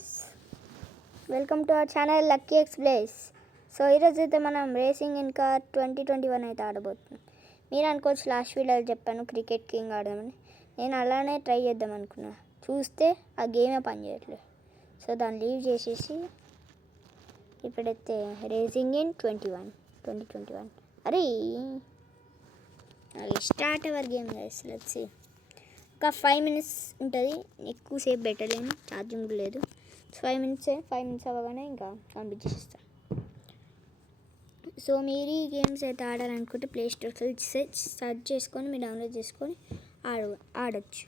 Guys, welcome to our channel Lucky Explace. So ఈరోజు అయితే మనం రేసింగ్ ఇన్ కార్ 2021 అయితే ఆడబోతున్నాం. మీరు అనుకోవచ్చు లాస్ట్ వీడియోలో చెప్పాను క్రికెట్ కింగ్ ఆడదామని. నేను అలానే ట్రై చేద్దాం అనుకున్నా, చూస్తే ఆ గేమే పని చేయట్లేదు. సో దాన్ని లీవ్ చేసేసి ఇప్పుడైతే రేసింగ్ ఇన్ 2021 అరే start our game guys. Let's see. ఒక 5 minutes ఉంటుంది, ఎక్కువసేపు పెట్టలేను, ఛార్జింగ్ కూడా లేదు. 5 minutes అవ్వగానే ఇంకా కంప్లీట్ చేసేస్తాను. సో మీరు ఈ గేమ్స్ అయితే ఆడాలనుకుంటే ప్లే స్టోర్కి సెర్చ్ చేసుకొని మీరు డౌన్లోడ్ చేసుకొని ఆడచ్చు.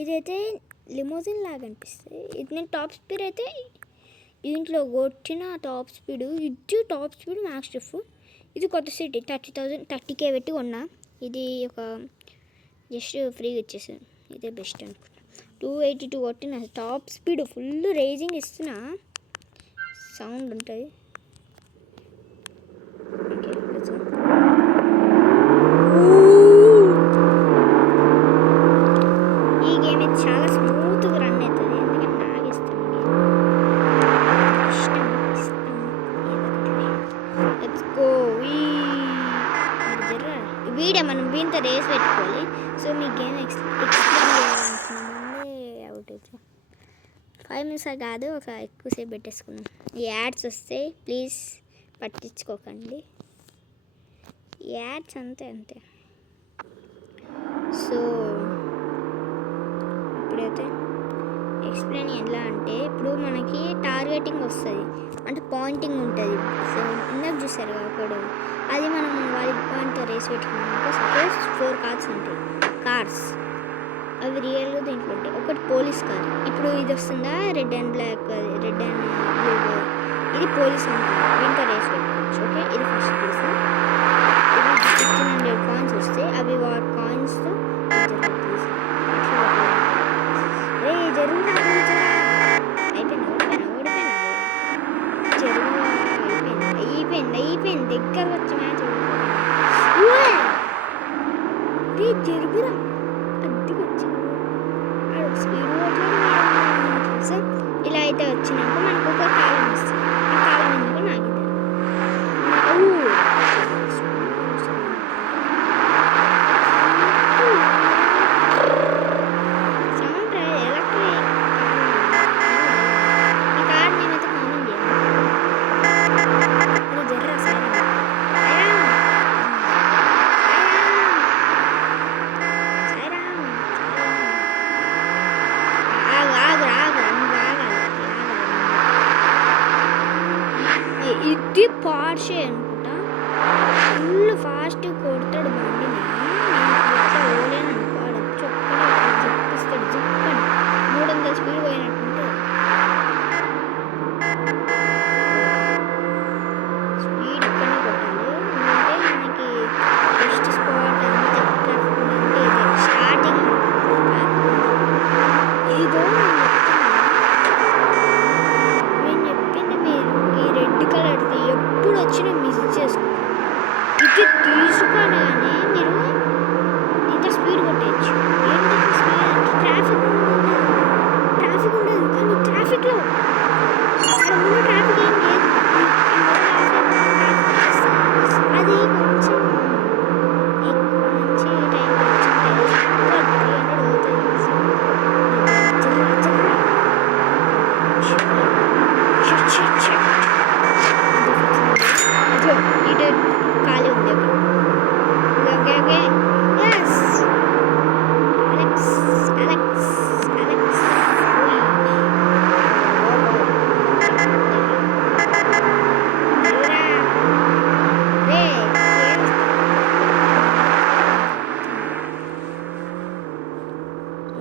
ఇదైతే లిమోజిన్ లాగా అనిపిస్తుంది. ఇది నేను టాప్ స్పీడ్ అయితే దీంట్లో కొట్టిన టాప్ స్పీడ్ మ్యాక్స్ స్టిఫ్. ఇది కొత్త సిటీ 30K పెట్టి కొన్నా. ఇది ఒక జస్ట్ ఫ్రీగా ఇచ్చేసాను. ఇదే బెస్ట్ అనుకుంటా. 282 కొట్టిన టాప్ స్పీడ్ ఫుల్ రేజింగ్ ఇస్తున్నా, సౌండ్ ఉంటుంది. ఈ గేమ్ అయితే చాలా స్మూత్గా రన్ అవుతుంది, ఎందుకంటే నాకు ఇష్టం. వీడియో మనం వీంతో రేస్ పెట్టుకోవాలి. సో మీ గేమ్ ఎక్స్ప్లెయిన్ చేయాలనుకున్నామంటే అవుట్ అయితే 5 minutes కాదు, ఒక ఎక్కువసేపు పెట్టేసుకున్నాం. ఈ యాడ్స్ వస్తే ప్లీజ్ పట్టించుకోకండి, యాడ్స్ అంతే. సో ఇప్పుడైతే ఎక్స్ప్లెయిన్ ఎలా అంటే, ఇప్పుడు మనకి టార్గెటింగ్ వస్తుంది, అంటే పాయింటింగ్ ఉంటుంది. సో ఇందాక చూసారు అప్పుడు, అది మనం వాళ్ళ పాయింట్తో రేస్ పెట్టుకున్నాక సపోజ్ 4 కార్స్ ఉంటాయి. కార్స్ అవి రియల్గా దీంట్లో ఉంటాయి. ఒకటి పోలీస్ కార్, ఇప్పుడు ఇది వస్తుందా red and black, red and blue, ఇది పోలీస్ ఉంటుంది, దీంతో రేస్ పెట్టుకోవచ్చు. ఓకే, ఇది ఫస్ట్ ప్లేస్. ఇది 1600 కాయిన్స్ వస్తాయి, అవి వాటి కాయిన్స్తో అయిపోయింది దగ్గర వచ్చి మ్యాచ్ జరుగురా అద్దెకి వచ్చింది. స్పీడ్ సో ఇలా అయితే వచ్చినాక మనకు ఒక తాళం వస్తుంది. ఆ తాళం ఎందుకు నాకు ఇది పార్షే అనుకుంటా, ఫుల్ ఫాస్ట్ కొడతాడు బండిని. ఓలేను అనుకోడు, చెప్పిస్తాడు చెప్పని 300 స్పీడ్ పోయినట్టుంటే. స్పీడ్ ఇక్కడనే కొట్టాలి, అంటే మనకి బెస్ట్ స్పాట్ అంతే. అంటే ఇది స్టార్టింగ్ ఇదో ఎప్పుడు వచ్చినా మిస్ చేసుకోండి. ఇది తీసుకోగానే మీరు ఇంత స్పీడ్ కొట్టేయచ్చు. ఏంటంటే స్పీడ్ అంటే ట్రాఫిక్ ఉండదు, కానీ ట్రాఫిక్లో అక్కడ ముందు ట్రాఫిక్ ఏం లేదు, అది కొంచెం ఎక్కువ మంచి టైం ఇటు ఖాళీ ఉంది. ఓకే ఎస్ అలెక్స్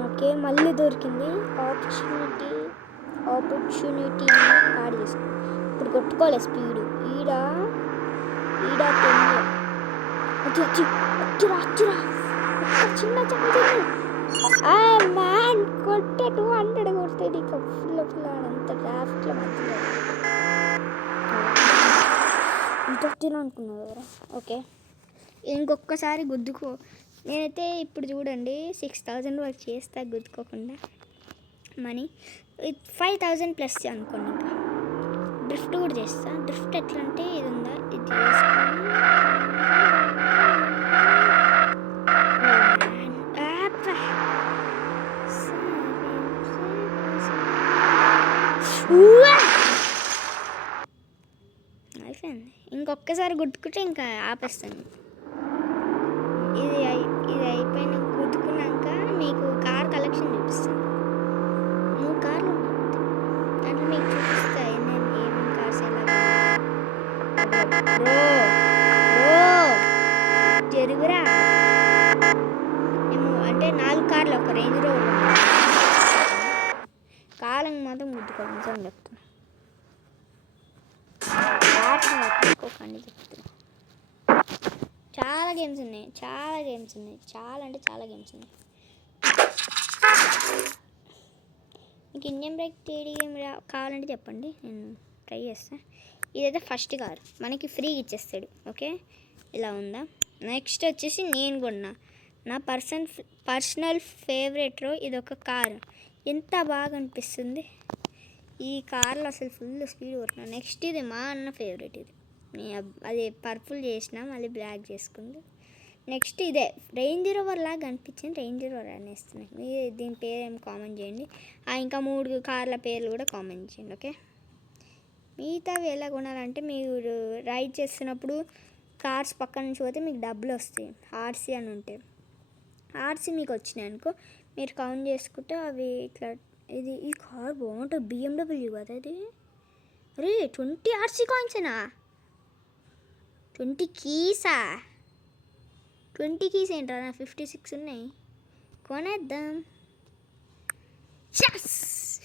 ఓకే మళ్ళీ దొరికింది ఆపర్చునిటీ కార్డు చేసుకో. ఇప్పుడు కొట్టుకోవాలి స్పీడ్. ఈడ 10 చిన్న మ్యాన్ కొట్టే 200 కొడుతుంది. ఇక ఫుల్ అంత ట్రాఫిక్లో మధ్యలో ఇది అనుకున్నావు కదా. ఓకే ఇంకొకసారి గుద్దుకో. నేనైతే ఇప్పుడు చూడండి 6000 వరకు చేస్తా గుద్దుకోకుండా మనీ. 5000 ప్లస్ అనుకోండి. ఇంకా డ్రిఫ్ట్ కూడా చేస్తా. డ్రిఫ్ట్ ఎట్లా అంటే ఇది ఉందా, ఇది చేసుకొని అయిపోయింది. ఇంకొకసారి గుద్దుకుంటే ఇంకా ఆపేస్తాను. ఇది అయిపోయిన గుద్దుకున్నాక మీకు కార్ కలెక్షన్ చూపిస్తాను. 3 కార్లు ఉన్నాయి దాంట్లో మీకు చూపిస్తాయి ఏమేమి కార్స్ ఎలా బ్రో జరుగురా. మేము అంటే 4 కార్లు ఒక రేంజ్ రోవర్ కాలం మాత్రం గుద్దుకోండి నిజం చెప్తున్నా. పట్టుకోకండి చెప్తున్నా. చాలా గేమ్స్ ఉన్నాయి, చాలా అంటే చాలా గేమ్స్ ఉన్నాయి. మీకు ఇండియన్ బ్రేక్ టీడీ గేమ్ కావాలంటే చెప్పండి, నేను ట్రై చేస్తాను. ఇదైతే ఫస్ట్ కార్ మనకి ఫ్రీ ఇచ్చేస్తాడు. ఓకే, ఇలా ఉందా. నెక్స్ట్ వచ్చేసి నేను కొన్నా నా పర్సనల్ ఫేవరెట్ ఇది ఒక కారు. ఎంత బాగా అనిపిస్తుంది ఈ కార్లో, అసలు ఫుల్ స్పీడ్ కొట్టినా. నెక్స్ట్ ఇది మా అన్న ఫేవరెట్. ఇది అది పర్పుల్ చేసిన మళ్ళీ బ్లాక్ చేసుకుంది. నెక్స్ట్ ఇదే రేంజ్ రోవర్ లాగా అనిపించింది, రేంజ్ రోవర్ అనేస్తున్నాయి. మీరు దీని పేరు ఏం కామెంట్ చేయండి. ఇంకా 3 కార్ల పేర్లు కూడా కామెంట్ చేయండి. ఓకే, మిగతావి ఎలా కొనాలంటే మీరు రైడ్ చేస్తున్నప్పుడు కార్స్ పక్కన నుంచి పోతే మీకు డబ్బులు వస్తాయి. ఆర్సీ అని ఉంటాయి. ఆర్సీ మీకు వచ్చినాయి అనుకో, మీరు కౌంట్ చేసుకుంటే అవి ఇట్లా. ఈ కార్ బాగుంటుంది, BMW కదా ఇది. అరే 20 ఆర్సీ కాయిన్సేనా? 20 కీసా? 20 కీస్ ఏంటో నా 56 ఉన్నాయి. కొనేద్దాం.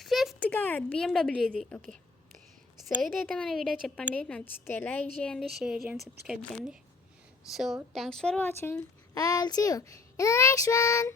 5th కార్ BMW ఇది. ఓకే, సో ఇదైతే మన వీడియో. చెప్పండి నచ్చితే లైక్ చేయండి, షేర్ చేయండి, సబ్స్క్రైబ్ చేయండి. So thanks for watching. I will see you in the next one.